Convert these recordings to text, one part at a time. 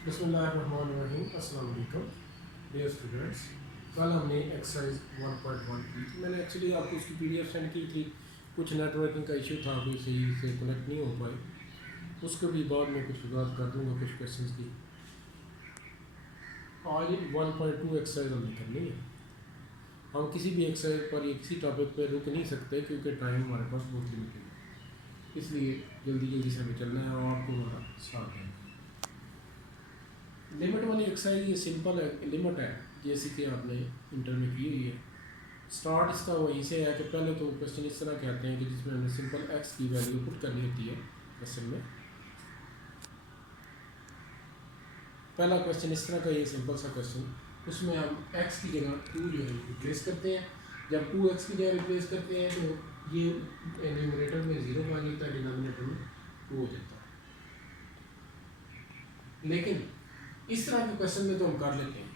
बिस्मिल्लाहिर्रहमानिर्रहीम। अस्सलाम वालेकुम डियर स्टूडेंट्स। कल हमने एक्सरसाइज 1.1 की थी। मैंने एक्चुअली आपको उसकी पीडीएफ सेंड की थी। कुछ नेटवर्किंग का इशू था, कोई सही से कनेक्ट नहीं हो पाए। उसको भी बाद में कुछ वजाहत कर दूंगा कुछ क्वेश्चंस की। आज 1.2 एक्सरसाइज हमने करनी है। हम किसी भी एक्सरसाइज पर या किसी टॉपिक पर रुक नहीं सकते क्योंकि टाइम हमारे पास बहुत लिमिटेड है। इसलिए जल्दी जल्दी से हमें चलना है और आपको हमारा साथ देना है। लिमिट वाली एक्सरसाइज ये सिंपल है, लिमिट है जैसे कि आपने इंटर में की हुई है। स्टार्ट इसका वहीं से है कि पहले तो क्वेश्चन इस तरह के आते हैं कि जिसमें हमने सिंपल एक्स की वैल्यू पुट करनी होती है। क्वेश्चन में पहला क्वेश्चन इस तरह का, ये सिंपल सा क्वेश्चन, उसमें हम एक्स की जगह 2 जो है रिप्लेस करते हैं। जब 2x की जगह रिप्लेस करते हैं तो ये न्यूमरेटर में 0 आ जाता है, डिनोमिनेटर में 2 हो जाता है। लेकिन इस तरह के क्वेश्चन में तो हम कर लेते हैं।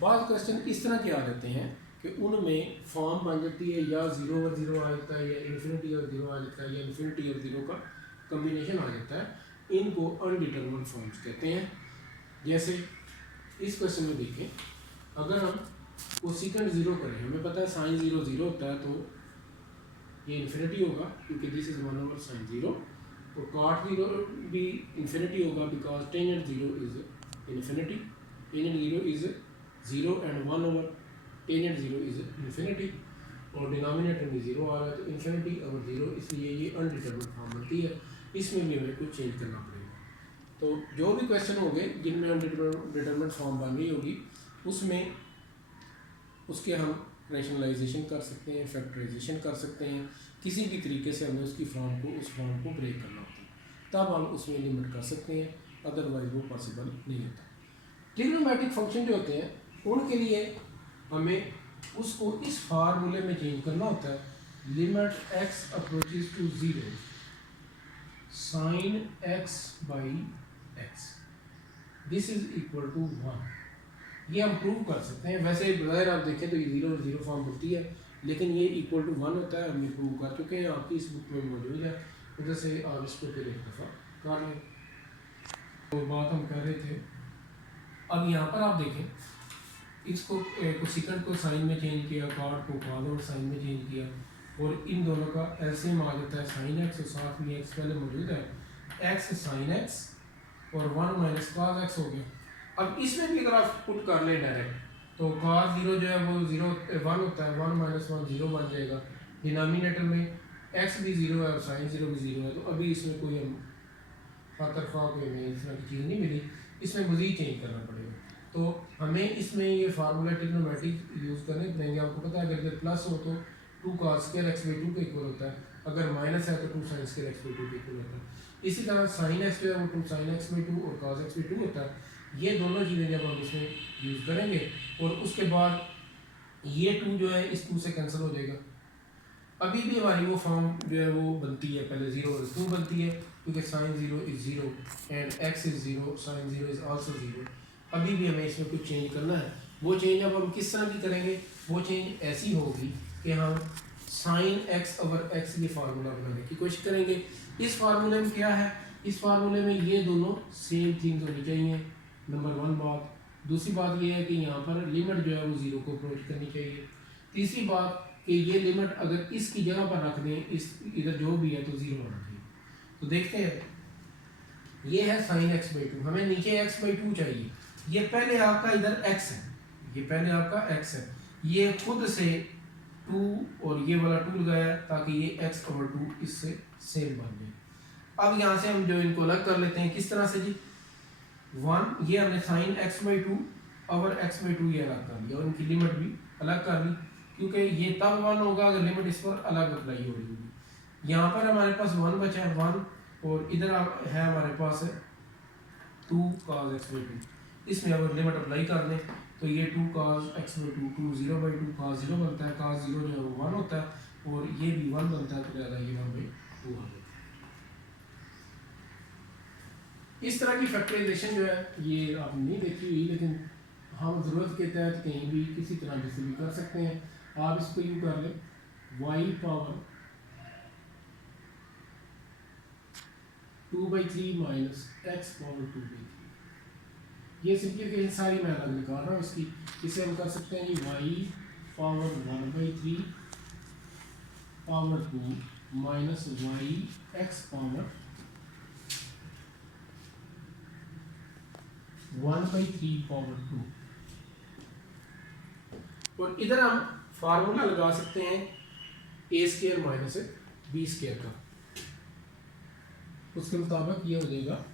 बाद क्वेश्चन इस तरह के आ जाते हैं कि उनमें फॉर्म बन जाती है या 0 और 0 आ जाता है, या इन्फिनिटी और 0 आ जाता है, या इन्फिनिटी और 0 का कम्बिनेशन आ जाता है। इनको अनडिटरमिन्ड फॉर्म्स कहते हैं। जैसे इस क्वेश्चन में देखें, अगर हम कोसेकेंट 0 करें, हमें पता है साइन 0 0 होता है, तो ये इन्फिनिटी होगा क्योंकि दिस इज 1 ओवर साइन 0। और कॉट 0 भी इन्फिनिटी होगा because tangent 0 is infinity. Tangent 0 is 0 and 1 over tangent 0 is infinity. और डिनोमिनेटर में 0 आ रहा है तो इन्फिनिटी और 0, इसलिए ये अनडिटरमिन्ड फॉर्म बनती है। इसमें भी हमें कुछ चेंज करना पड़ेगा। तो जो भी क्वेश्चन होंगे जिनमें अनडिटरमिन्ड फॉर्म बन गई होगी, उसमें उसके हम रैशनलाइजेशन कर सकते हैं, फैक्टराइजेशन कर सकते हैं। किसी भी तरीके से हमें उसकी फॉर्म को उस फॉर्म को ब्रेक करना होता है, तब हम उसमें लिमिट कर सकते हैं, अदरवाइज वो पॉसिबल नहीं होता। ट्रिग्नोमेट्रिक फंक्शन जो होते हैं उनके लिए हमें उसको इस फार्मूले में चेंज करना होता है। Limit x approaches to 0 sine x by x this is equal to 1। ये हम प्रूव कर सकते हैं। वैसे बगैर आप देखें तो ये 0 और 0 फॉर्म होती है, लेकिन ये इक्वल टू 1 होता है। हम ये प्रूव कर चुके हैं, आपकी इस बुक में मौजूद है। उधर से आप इसको फिर एक दफ़ा कर लें। तो बात हम कह रहे थे, अब यहाँ पर आप देखें, इसको कोसेकेंट को साइन में चेंज किया, कॉट को कॉस और साइन में चेंज किया, और इन दोनों का एलसीएम आ जाता है साइन एक्स, और साथ में एक्स पहले मौजूद है, एक्स साइन एक्स और 1 माइनस कॉस एक्स हो गया। अब इसमें भी अगर आप पुट कर लें डायरेक्ट, तो कॉस 0 जो है वो 0 1 होता है, 1 माइनस 1 0 बन जाएगा। डिनोमिनेटर में एक्स भी 0 है और साइन 0 भी 0 है, तो अभी इसमें कोई हम फातरफा कोई हमें इस तरह की चीज़ नहीं मिली, इसमें मज़ीद चेंज करना पड़ेगा। तो हमें इसमें ये फार्मूला ट्रिग्नोमेट्रिक यूज़ करने पड़ेंगे। आपको पता है अगर इधर प्लस हो तो 2 cos स्क्वायर एक्स बाई 2 के इक्वल होता है, अगर माइनस है तो 2 sin स्क्वायर एक्स बाई 2 के इक्वल होता है। इसी तरह साइन एक्स जो है वो 2 sin एक्स बाई 2 और cos एक्स बाई 2 होता है। ये दोनों चीज़ें जब हम इसमें यूज़ करेंगे, और उसके बाद ये 2 जो है इस 2 से कैंसिल हो जाएगा। अभी भी हमारी वो फॉर्म जो है वो बनती है, पहले 0 और 2 बनती है क्योंकि sine 0 is 0 and x is 0, sine 0 is also 0। अभी भी हमें इसमें कुछ चेंज करना है। वो चेंज अब हम किस तरह की करेंगे? वो चेंज ऐसी होगी कि हम साइन एक्स ओवर एक्स ये फार्मूला बनाने की कोशिश करेंगे। इस फार्मूले में क्या है? इस फार्मूले में ये दोनों सेम थिंग्स होनी चाहिए, नंबर 1 बात। दूसरी बात ये है कि यहाँ पर लिमिट जो है वो 0 को अप्रोच करनी चाहिए। तीसरी बात कि ये लिमिट अगर इसकी जगह पर रख दें, इस इधर जो भी है तो 0 होना चाहिए। तो देखते हैं, ये है साइन एक्स बाई 2, हमें नीचे एक्स बाई 2 चाहिए। ये पहले आपका इधर x है, ये पहले आपका x है, ये खुद से 2 और ये वाला 2 लगाया ताकि ये x ओवर 2 इससे सेम बन जाए। अब यहाँ से हम जो इनको अलग कर लेते हैं, किस तरह से जी? 1 ये हमने sign x by 2 over x by 2 ये अलग कर लिया, और इनकी लिमिट भी अलग कर ली, क्योंकि ये तब 1 होगा अगर लिमिट इस पर अलग अप्लाई हो रही होगी। यहाँ पर हमारे पास 1 बचा है 1, और इधर है हमारे पास 2 cos x बाई 2। इसमें अगर लिमिट अप्लाई कर दें तो ये 2 cos x by 2 2 0 by 2 cos 0 बनता है, cos 0 जो है वो 1 होता है, और ये भी 1 बनता है, तो ज़्यादा ये 1 बाई 2 आ जाता है। इस तरह की फैक्टराइजेशन जो है ये आपने नहीं देखी हुई, लेकिन हम ज़रूरत के तहत कहीं भी किसी तरह से भी कर सकते हैं। आप इसको यूँ कर लें, y power 2 by 3 minus x power 2 by 3। ये सिंप्लीफिकेशन सारी मैं अलग निकाल रहा हूँ इसकी। इसे हम कर सकते हैं G Y power 1/3 power 2 minus Y X power 1/3 power 2। और इधर हम फार्मूला लगा सकते हैं A square minus B square का। उसके मुताबिक ये हो जाएगा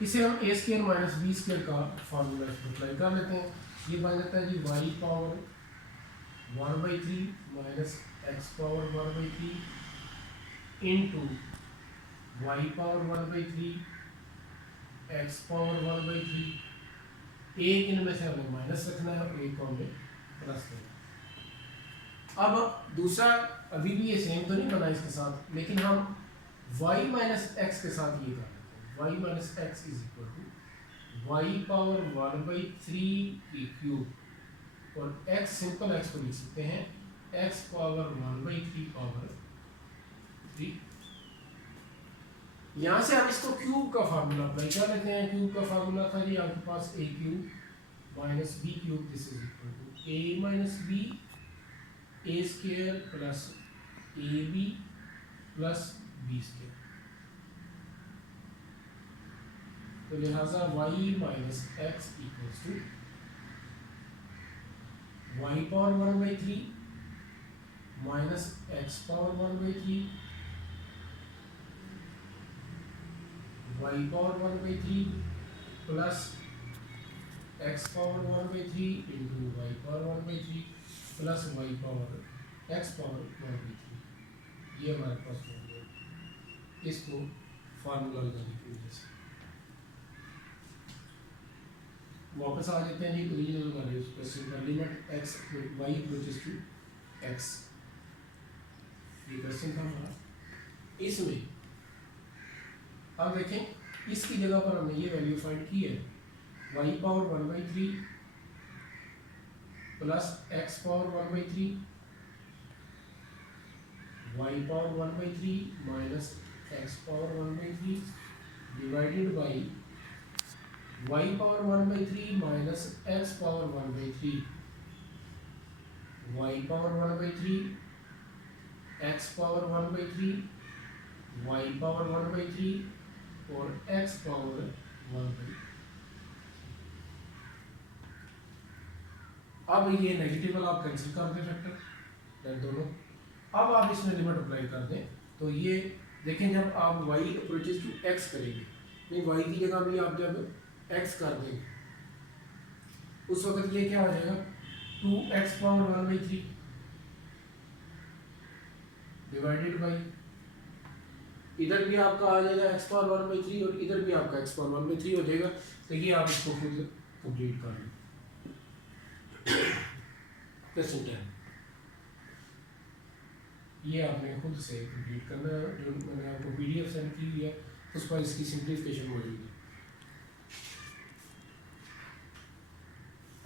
इसे हम A square minus B square का फार्मूला अप्लाई कर लेते हैं। ये बन जाता है G Y power 1/3 minus x power 1/3 into Y power 1/3 x power 1/3। एक इनमें से हमें माइनस रखना है और एक को हमें प्लस देना है। अब दूसरा अभी भी ये सेम तो नहीं बना इसके साथ, लेकिन हम y माइनस एक्स के साथ ये कर लेते हैं। y minus x is equal to y power 1/3 की क्यूब और x सिंपल x को लिख सकते हैं x पावर 1/3 पावर 3। यहाँ से हम इसको क्यूब का फार्मूला अप्लाई कर लेते हैं। क्यूब का फार्मूला था जी आपके पास a cube minus b cube, this is equal to a minus b a square plus a b plus b square. तो लिहाजा y minus x equals to y power 1/3 minus x power 1/3 y power 1/3 plus x power 1/3 into Y power 1/3 plus y power x power 1/3। ये हमारे पास formula, इसको formula लगाने की वजह से वापस आ जाते हैं जी ओरिजिनल वाले उस क्वेश्चन का। Limit x y approaches to x, ये क्वेश्चन था हमारा। इसमें अब देखें इसकी जगह पर हमने ये वैल्यू फाइंड की है y power 1/3 plus x power 1/3 y power 1/3 minus x power 1/3 divided by y power 1/3 minus x power 1/3 y power 1/3 x power 1/3 y power 1/3 और एक्स पावर 1/3। अब ये नेगेटिव वाला आप कैंसिल कर दें फैक्टर दोनों। अब आप इसमें लिमिट अप्लाई कर दें तो ये देखें जब आप y अप्रोचेस टू x करेंगे, नहीं y की जगह भी आप जब x कर देंगे उस वक्त ये क्या हो जाएगा 2x पावर 1/3 डिवाइडेड बाई इधर भी आपका आ जाएगा x पावर 1/3 और इधर भी आपका x पावर 1/3 हो जाएगा। तो ये आप इसको खुद कंप्लीट कर लें। क्वेश्चन 10 ये आपने खुद से कंप्लीट करना है। जो मैंने आपको PDF सेंड की है उस पर इसकी सिंप्लीफिकेशन मौजूद है।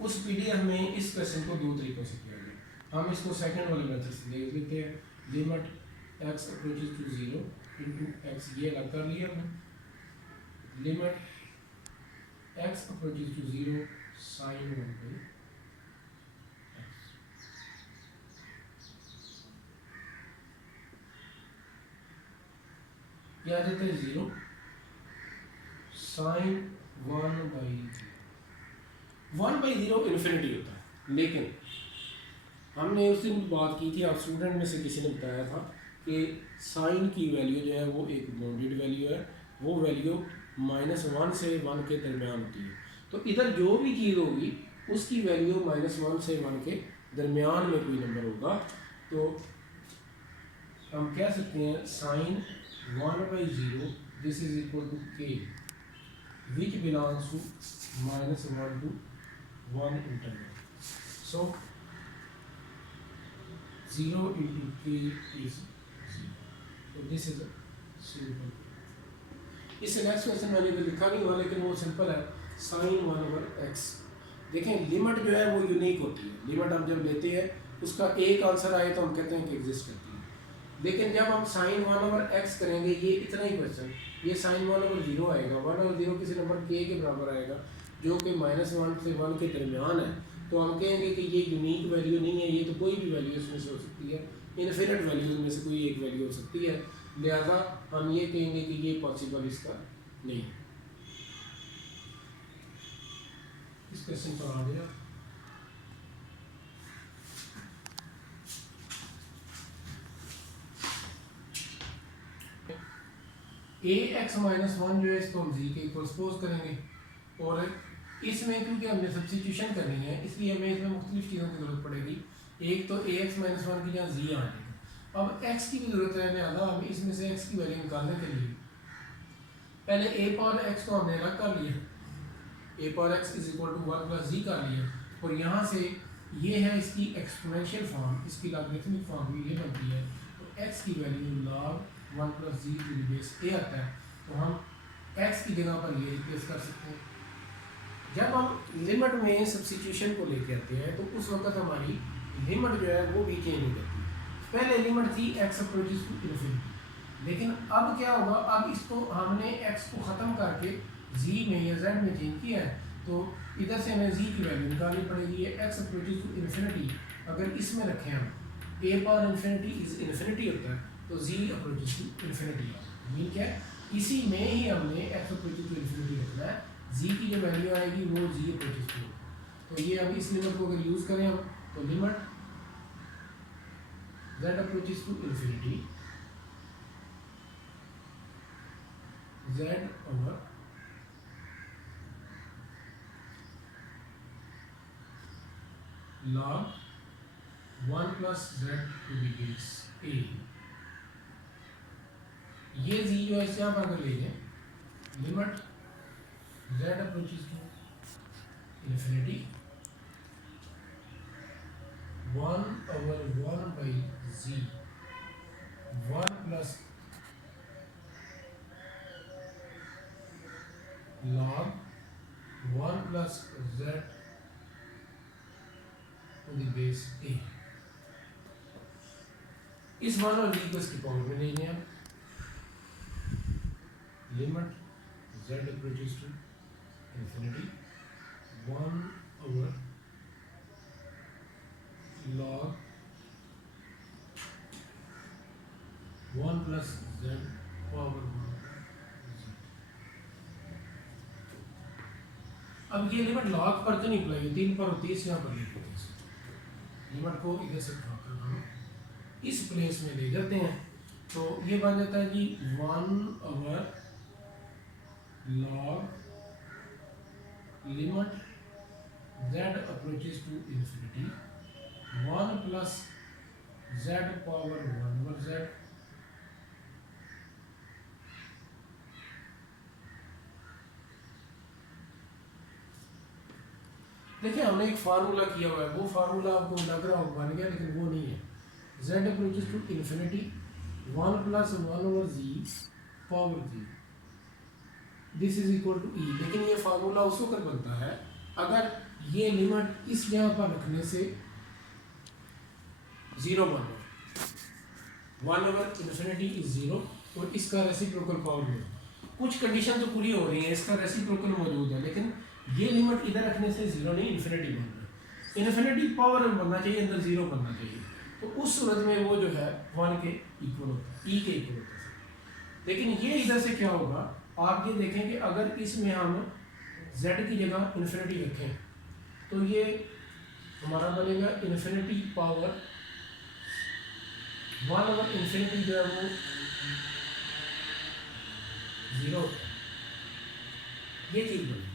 उस PDF में इस क्वेश्चन को दो तरीकों से किया गया। हम इसको सेकंड वाले मेथड से देख लेते हैं। Limit x approaches to 0 into x, ये अलग कर लिया हमने। Limit x approaches to 0 sine 1/x क्या देते हैं 0 साइन 1/0 इन्फिनिटी होता है। लेकिन हमने उस दिन बात की थी, आप स्टूडेंट में से किसी ने बताया था कि साइन की वैल्यू जो है वो एक बाउंडेड वैल्यू है, वो वैल्यू -1 से 1 के दरमियान होती है। तो इधर जो भी चीज़ होगी उसकी वैल्यू -1 से 1 के दरमियान में कोई नंबर होगा तो हम कह सकते हैं sine 1/0 this is equal to k which belongs to -1 to 1 interval. So 0 into k is 0. So this is a simple इससे नेक्स्ट क्वेश्चन मैंने इधर लिखा नहीं हुआ, लेकिन वो सिंपल है, साइन 1/x। देखें लिमिट जो है वो यूनिक होती है, लिमिट हम जब लेते हैं उसका एक आंसर आए तो हम कहते हैं कि एग्जिस्ट करती है, लेकिन जब हम साइन 1/x करेंगे, ये इतना ही क्वेश्चन, ये साइन 1/0 आएगा, 1/0 किसी नंबर k के बराबर आएगा जो कि -1 से 1 के दरमियान है, तो हम कहेंगे कि ये यूनिक वैल्यू नहीं है, ये तो कोई भी वैल्यू इसमें से हो सकती है, इनफिनिट वैल्यूज में से कोई एक वैल्यू हो सकती है, लिहाजा हम ये कहेंगे कि ये पॉसिबल इसका नहीं है। इस क्वेश्चन पर आ गया। ax-1 जो है इसको हम z के इक्वल सपोज करेंगे, और इसमें क्योंकि हमने सब्स्टिट्यूशन करनी है इसलिए हमें इसमें मुख्तलिफ चीज़ों की जरूरत पड़ेगी। एक तो ax-1 की जहाँ z आ जाएगा, अब x की भी जरूरत है, लिहाजा हम इसमें से x की वैल्यू निकालने के लिए पहले a पावर x को हमने अलग कर लिया, a power x is equal to 1 plus z कर लिया, और यहाँ से ये है इसकी एक्सपोनेंशियल फॉर्म, इसकी लॉगरिथमिक फॉर्म भी ये बनती है, तो x की value log 1 plus z to the base a आता है, तो हम x की जगह पर ये रिप्लेस कर सकते हैं। जब हम लिमिट में सब्स्टिट्यूशन को लेके आते हैं तो उस वक्त हमारी लिमिट जो है वो भी चेंज हो जाती है। पहले लिमिट थी x अप्रोचेस टू इन्फिनिटी, लेकिन अब क्या होगा, अब इसको हमने x को ख़त्म करके z में या z में चेंज किया है, तो इधर से हमें z की वैल्यू निकालनी पड़ेगी। ये x अप्रोचेस टू इन्फिनिटी अगर इसमें रखें हम, a power infinity is infinity होता है, तो z approaches to infinity mean क्या है, इसी में ही हमने x अप्रोचेस टू इन्फिनिटी रखना है, z की जो वैल्यू आएगी वो z अप्रोचेस टू, तो ये अब इस लिमिट को अगर यूज़ करें हम, तो limit z approaches to infinity z over log 1 plus z to the base a, ये z जो है इसे आप अगर ले लें, limit z approaches to infinity 1/1 by z 1 plus log 1 plus z to the base a, इस 1 और z को इसकी पावर में ले लें, limit z approaches to infinity 1/log 1 plus z power 1। अब ये लिमिट लॉग पर तो नहीं अप्लाई होती, इन पर होती है, यहाँ पर लिखते हैं, लिमिट को इधर से उठाकर हम इस प्लेस में ले जाते हैं, तो ये बन जाता है जी 1/log limit z approaches to infinity 1 plus z power 1 over z देखिए हमने एक फार्मूला किया हुआ है, वो फार्मूला आपको लग रहा होगा बन गया, लेकिन वो नहीं है। z approaches to infinity 1 plus 1 over z power z, this is equal to e, लेकिन ये फार्मूला उस वक्त बनता है अगर ये लिमिट इस जगह पर रखने से 0 बन जाए, 1 ओवर इन्फिनिटी इज 0 और इसका रेसिप्रोकल पावर में कुछ कंडीशन तो पूरी हो रही है, इसका रेसिप्रोकल मौजूद है, लेकिन ये लिमिट इधर रखने से 0 नहीं इन्फिनिटी बन रहा है, इन्फिनिटी पावर बनना चाहिए, अंदर 0 बनना चाहिए, तो उस सूरत में वो जो है 1 के इक्वल होता है, e के इक्वल होता है। लेकिन ये इधर से क्या होगा, आप ये देखें कि अगर इसमें हम z की जगह इन्फिनिटी रखें तो ये हमारा बनेगा इन्फिनिटी पावर 1 ओवर इन्फिनिटी जो है वो 0 ये चीज़ बनेगी।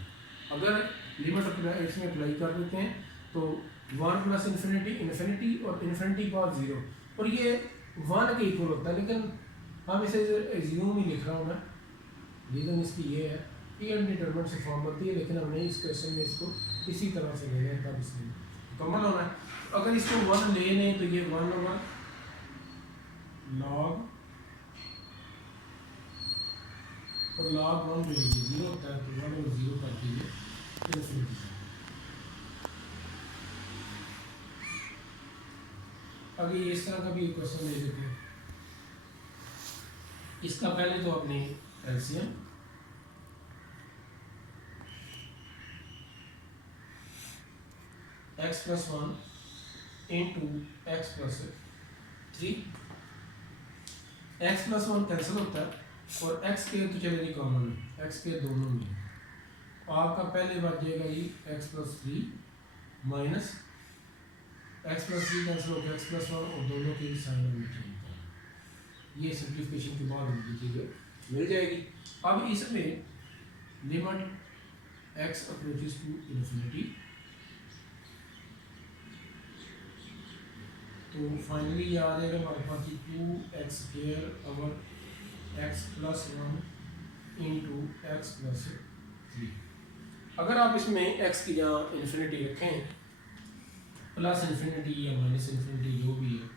अगर लिमिट इसमें अप्लाई कर देते हैं तो 1 प्लस इन्फिनिटी इन्फिनिटी और इन्फिनिटी पावर 0, और ये 1 के इक्वल होता है, लेकिन हम इसे एज्यूम ही लिख रहा हूँ मैं, रीज़न इसकी ये है कि अनडिटरमिनेट से फॉर्म बनती है, लेकिन हमने इस क्वेश्चन में इसको इसी तरह से लेना है, तब इसलिए मुकम्मल होना है। अगर इसको 1 ले लें तो ये 1 ओवर log और log 1 जो ये 0 होता है तो 1 और 0 करके ये इन्फिनिटी है। अब ये इस तरह का भी एक क्वेश्चन ले लेते हैं। इसका पहले तो अपने LCM x plus 1 into x plus 3, x plus 1 cancel होता है और x के तो चले नहीं कॉमन है, x के दोनों में आपका पहले बच जाएगा ये x plus 3 minus x plus 3 cancel हो गया, x प्लस 1 और दोनों के साइन में चेंज करें, ये सिंप्लीफिकेशन के बाद मुझे चीज़ें मिल जाएगी। अब इसमें limit x approaches to infinity, तो फाइनली ये आ जाएगा हमारे पास 2x² over x plus 1 into x plus 3। अगर आप इसमें x की जहाँ इन्फिनिटी रखें, प्लस इन्फिनिटी या माइनस इन्फिनिटी जो भी है,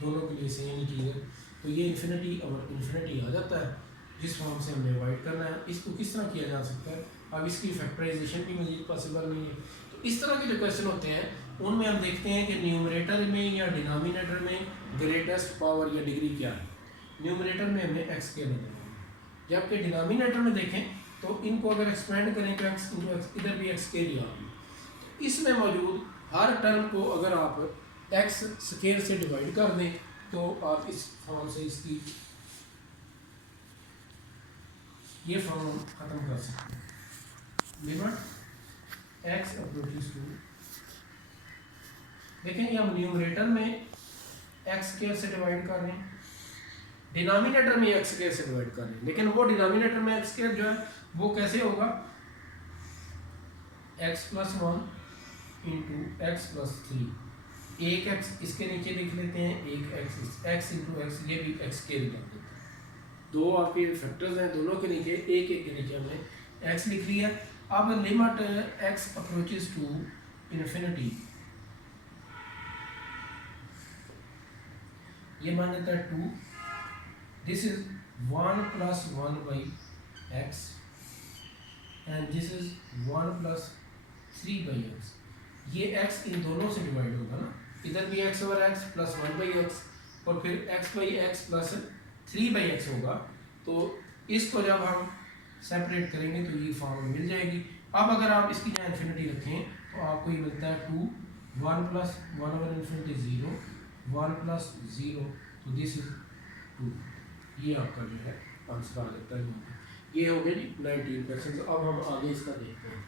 दोनों के लिए सेम ही चीज़ है, तो ये इन्फिनिटी और इन्फिनिटी आ जाता है जिस फॉर्म से हमने अवॉइड करना है। इसको किस तरह किया जा सकता है, अब इसकी फैक्टराइजेशन भी मजीद पॉसिबल नहीं है। तो इस तरह के जो क्वेश्चन होते हैं उनमें हम देखते हैं कि न्यूमरेटर में या डिनोमिनेटर में ग्रेटेस्ट पावर या डिग्री क्या है। न्यूमरेटर में हमें एक्स के नजर आएगा, जबकि डिनोमिनेटर में देखें तो इनको अगर एक्सपेंड करें तो एक्स इंटू एक्स, इधर भी एक्स के लिए आएगी। तो इसमें मौजूद हर टर्म को अगर आप एक्स स्केयर से डिवाइड कर दें तो आप इस फॉर्म से इसकी ये फॉर्म ख़त्म कर सकते हैं। लिमिट एक्स अप्रोचेस टू, देखें हम न्यूमरेटर में एक्स स्केयर से डिवाइड कर रहे हैं, डिनोमिनेटर में एक्स स्केयर से डिवाइड कर रहे हैं, लेकिन वो डिनोमिनेटर में एक्स स्केयर जो है वो कैसे होगा, x plus 1 into x plus 3, एक एक्स इसके नीचे लिख लेते हैं, एक एक्स इंटू एक्स, ये भी एक्स के लिख देते हैं। दो आपके फैक्टर्स हैं, दोनों के नीचे एक एक के नीचे हमने एक्स लिख लिया। अब limit x approaches to infinity, ये मान लेता है 2, this is 1 plus 1 by x and this is 1 plus 3 by x. ये x इन दोनों से डिवाइड होगा ना, इधर भी x over x plus 1 by x और फिर x by x plus 3 by x होगा। तो इसको जब हम सेपरेट करेंगे तो ये फॉर्म मिल जाएगी। अब अगर आप इसकी जहाँ इन्फिनिटी रखें तो आपको ये मिलता है 2, 1 प्लस 1 ओवर इन्फिनिटी 0, 1 प्लस 0, तो दिस इज 2। ये आपका जो है आंसर आ जाता है। ये हो गया जी 19%। अब हम आगे इसका देखते हैं।